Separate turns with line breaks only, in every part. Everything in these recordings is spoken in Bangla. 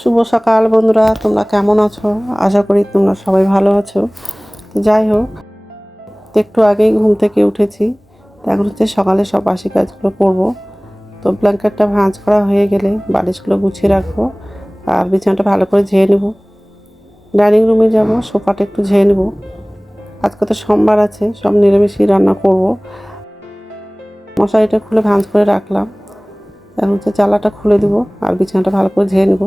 শুভ সকাল বন্ধুরা, তোমরা কেমন আছো? আশা করি তোমরা সবাই ভালো আছো। যাই হোক, একটু আগেই ঘুম থেকে উঠেছি। এখন হচ্ছে সকালে সব বাসি কাজগুলো করব। তো ব্ল্যাঙ্কেটটা ভাঁজ করা হয়ে গেলে বালিশগুলো গুছিয়ে রাখব আর বিছানাটা ভালো করে ঝেয়ে নেব। ডাইনিং রুমে যাব, সোফাটা একটু ঝেয়ে নেব। আজকে তো সোমবার আছে, সব নিরামিষই রান্না করব। মশারিটা খুলে ভাঁজ করে রাখলাম। এখন হচ্ছে চালাটা খুলে দেবো আর বিছানাটা ভালো করে ঝেয়ে নেব।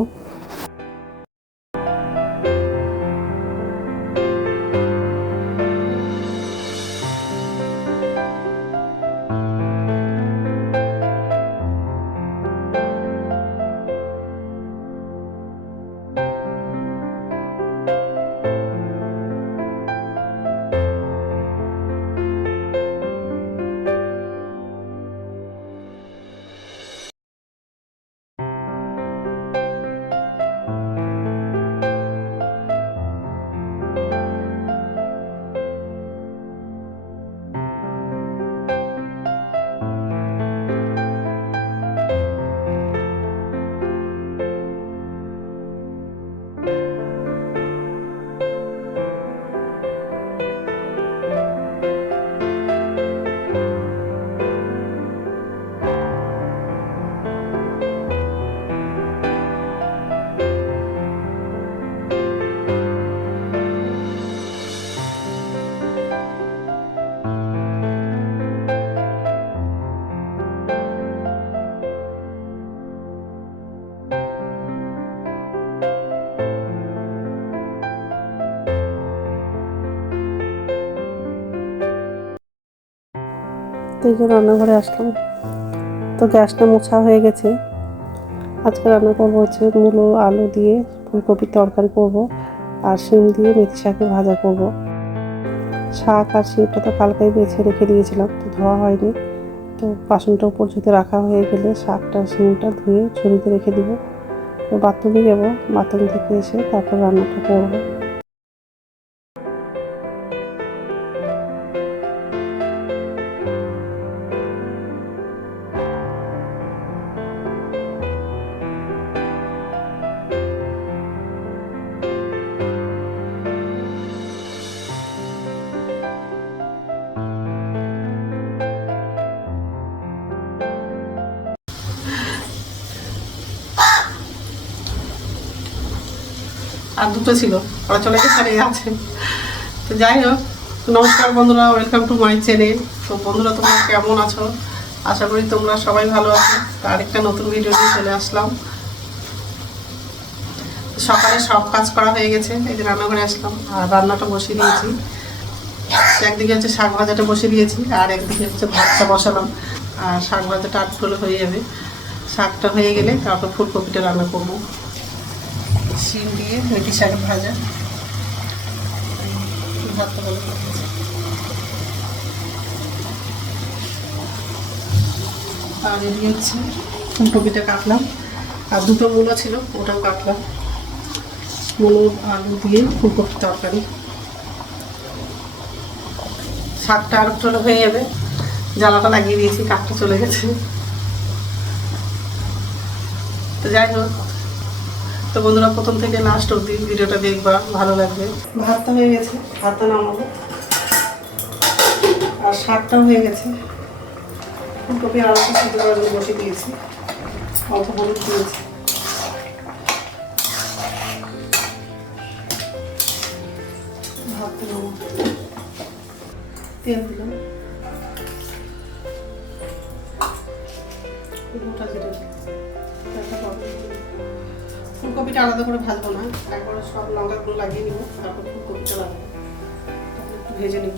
তো এই রান্নাঘরে আসলাম। তো গ্যাসটা মোছা হয়ে গেছে। আজকে রান্না করব হচ্ছে মূলো, আলু দিয়ে ফুলকপির তরকারি করব আর শিম দিয়ে মেথি শাকে ভাজা করব। শাক আর শিমটা তো কালকেই বেছে রেখে দিয়েছিলাম, তো ধোয়া হয়নি। তো বাসনটা উপর যদি রাখা হয়ে গেলে শাকটা, শিমটা ধুয়ে ঝুড়িতে রেখে দিব। তো বাথরুমে যাব, বাথরুম থেকে এসে তারপর রান্নাটা করব। আর দুটো ছিল। ওরা চলে গেছে আর আছে। তো যাই হোক, নমস্কার বন্ধুরা ওয়েলকাম টু মাই চ্যানেল তো বন্ধুরা, তোমরা কেমন আছো? আশা করি তোমরা সবাই ভালো আছো। তো আরেকটা নতুন ভিডিও নিয়ে চলে আসলাম। সকালে সব কাজ করা হয়ে গেছে। এই যে রান্নাঘরে আসলাম, আর রান্নাটা বসিয়ে দিয়েছি। একদিকে হচ্ছে শাক ভাজাটা বসিয়ে দিয়েছি, আর একদিকে হচ্ছে ভাতটা বসালাম। আর শাক ভাজাটা আটগুলো হয়ে যাবে। শাকটা হয়ে গেলে তারপর ফুলকপিটা রান্না করব। শিম দিয়ে মেথি শাকের ভাজা। আর এদিকে হচ্ছে ফুলকপিটা কাটলাম। আর দুটো মূলো ছিল, ওটাও কাটলাম। মূলো, আলু দিয়ে ফুলকপির তরকারি। শাকটা আর হলে হয়ে যাবে। জ্বালাটা লাগিয়ে দিয়েছি কাঠটা চলে গেছে। তো যাই হোক তো বন্ধুরা, প্রথম থেকে লাস্ট অব্দি ভিডিওটা দেখবা, ভালো লাগবে। ভাতটা হয়ে গেছে, ভাতটা নামাবো। আর শাকটাও হয়ে গেছে। ফুলকপি আলুটা সিদ্ধ করার জন্য বসে দিয়েছি। অল্প হলুদ দিয়েছি। ভাতটা নামাবো। তেল দিলাম। ফুলকপিটা আলাদা করে ভাজবো না। একবার সব লঙ্কাগুলো লাগিয়ে নিব, তারপর ফুলকপিটা লাগাবো একটু ভেজে নিব।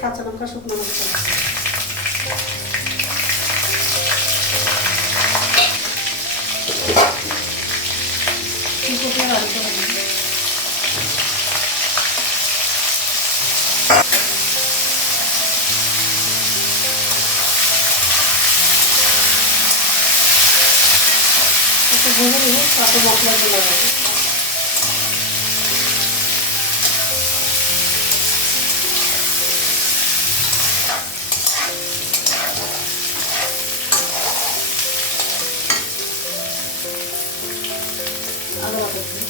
কাঁচা লঙ্কা শুকনো লঙ্কা। একটু ভেজে নিয়ে তারপর মশলা দিয়ে নেব আলু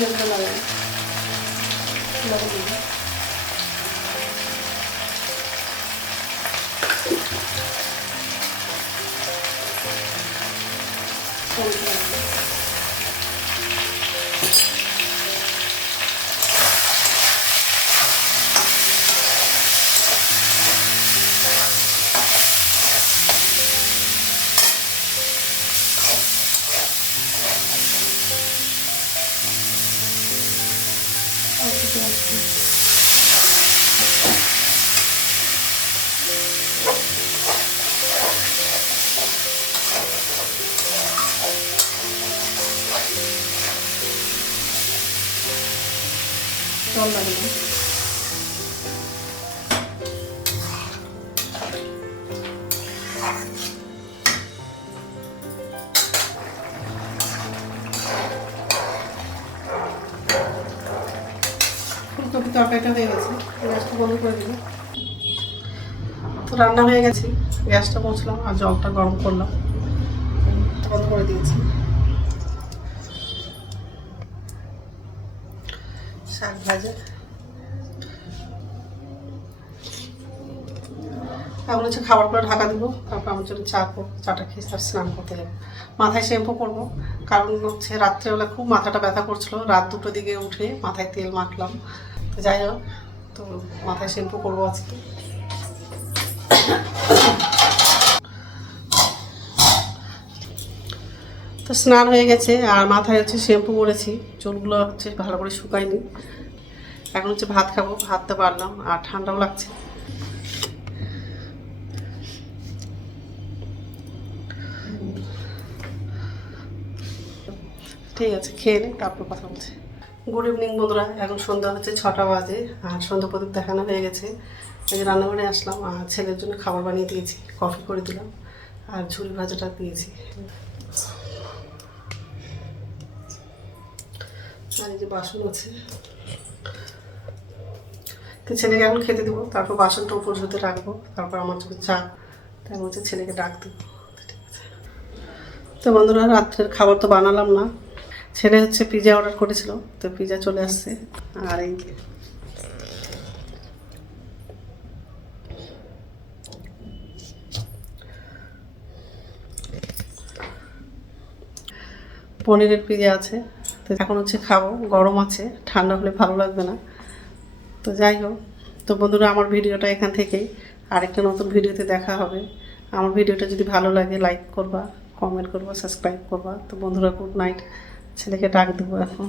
লাগাই লবণ ফুলকপি তরকারিটা হয়ে গেছে। গ্যাসটা বন্ধ করে দিল তো রান্না হয়ে গেছে। গ্যাসটা পৌঁছলাম আর জলটা গরম করলাম। বন্ধ করে দিয়েছি। শাক ভাজা। এখন হচ্ছে খাবার পরে ঢাকা দিব, তারপর আমার জন্য চা করব, চাটা খেয়ে তার স্নান করতে যাব। মাথায় শ্যাম্পু করব কারণ হচ্ছে রাত্রেবেলা খুব মাথাটা ব্যথা করছিল। রাত দুটো দিকে উঠে মাথায় তেল মাখলাম। তো যাই হোক, তো মাথায় শ্যাম্পু করব আজকে। তো স্নান হয়ে গেছে, আর মাথায় হচ্ছে শ্যাম্পু করেছি চুলগুলো হচ্ছে ভালো করে শুকায়নি। এখন হচ্ছে ভাত খাব, ভাতটা পারলাম আর ঠান্ডাও লাগছে। ঠিক আছে, খেয়ে নিই তারপর কথা বলছি। গুড ইভিনিং বন্ধুরা। এখন সন্ধ্যা হচ্ছে ছটা বাজে, আর সন্ধ্যা প্রদীপ দেখানো হয়ে গেছে। এই রান্নাঘরে আসলাম, আর ছেলের জন্য খাবার বানিয়ে দিয়েছি কফি করে দিলাম, আর ঝুড়ি ভাজাটা দিয়েছি। আর এই যে বাসন আছে। তো ছেলেকে এখন খেতে দেবো, তারপর বাসনটা উপর ধুতে রাখব, তারপর আমার জন্য চা। তাই হচ্ছে ছেলেকে ডাক দেবো। তো বন্ধুরা, রাত্রের খাবার তো বানালাম না। ছেলে হচ্ছে পিজা অর্ডার করেছিল, তো পিজা চলে আসছে। আর এই পনিরের পিজা আছে, তো এখন হচ্ছে খাব, গরম আছে, ঠান্ডা হলে ভালো লাগবে না। তো যাই হোক, তো বন্ধুরা, আমার ভিডিওটা এখান থেকেই। আরেকটা নতুন ভিডিওতে দেখা হবে। আমার ভিডিওটা যদি ভালো লাগে লাইক করবা কমেন্ট করবা সাবস্ক্রাইব করবা। তো বন্ধুরা গুড নাইট ছেলেকে ডাক দেবো এখন।